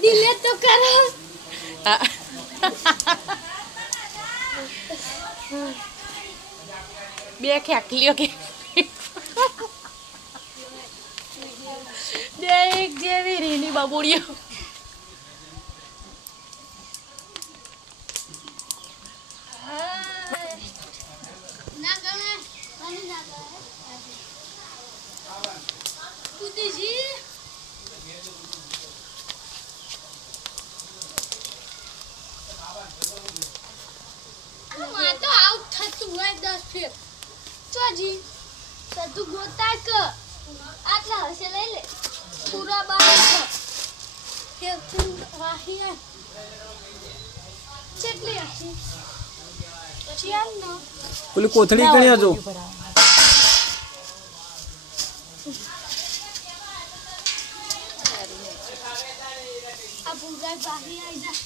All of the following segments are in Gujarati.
દિલે તો કરો બે ખેકલીઓ કે બે એક જેવી રીની બબુડીઓ ના ગમે અને ના ગમે કુદીજી માં તો આઉટ થતું હોય 10 ફેર ચોજી સદુ ગોતા ક આટલા હશે લઈ લે પૂરા બાર કે તું વાહી કેટલી હશે પછી આમ નો પેલી કોથળી કણી આજો આ પૂરા વાહી આઈ જા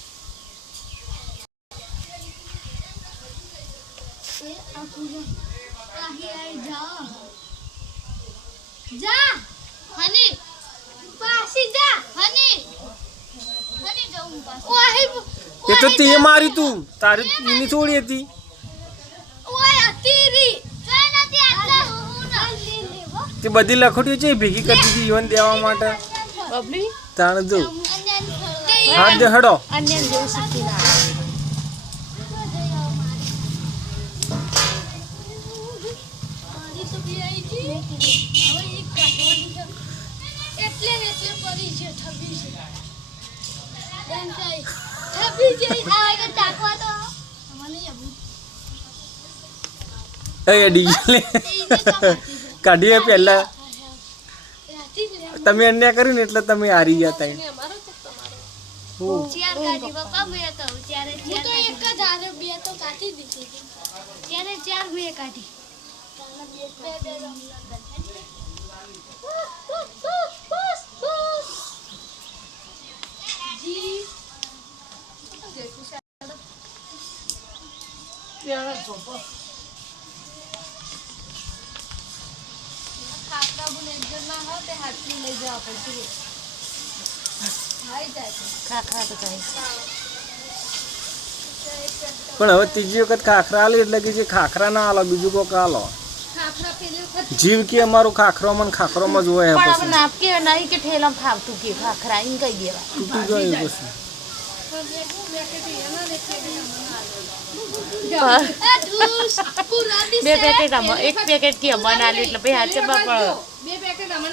એ આ પૂરા વાહી આઈ જા જા હની પાસી જા હની હની જાઉં પાસી ઓહે એ તો તે મારી તું તારી એની થોડી હતી ઓય અતીરી જોઈ નથી આટલા હું ના તે બધી લખોટીઓ છે ભેગી કરી દીધી ઈવન દેવા માટે બબલી તાણ જો અન્યન હાથ દે હડો અન્ય જેવું શીખી ના મારી તો બી આઈ ગઈ હવે એક કાઢવાની છે એટલે પડી છે ઠબી છે એમ થાય ઠબી છે આ કે ટાકવા તો મને આવું એ ડીલે કાઢીએ પહેલા તમે અન્યાય કર્યું ને એટલે તમે હારી ગયા તા ચાર કાઢી પપ્પા મે કહું ચારે ચાર તો એક જ આરે બે તો કાઢી દીધી ચારે ચાર મે કાઢી જી ખાતા બોલે જના હોતે હાથથી લઈ જવા પડશે હાઈ જાય ખાખરા તો જાય પણ હવે ત્રીજી વખત ખાખરા આલી એટલે કે જે ખાખરા ના આલો બીજું કોક આલો ખાખરા પેલી વખત જીવ કે અમારું ખાખરો મને ખાખરોમાં જ હોય પણ હવે પછી નાપ કે નહીં કે ઠેલામાં ફાવતું કે ખાખરા ઈન કહી દેવા તૂટી ગયું પછી બે પેકેટ એક પેકેટ કે મને આલ્યું એટલે ભાઈ હાથે બાપા બે પેકેટ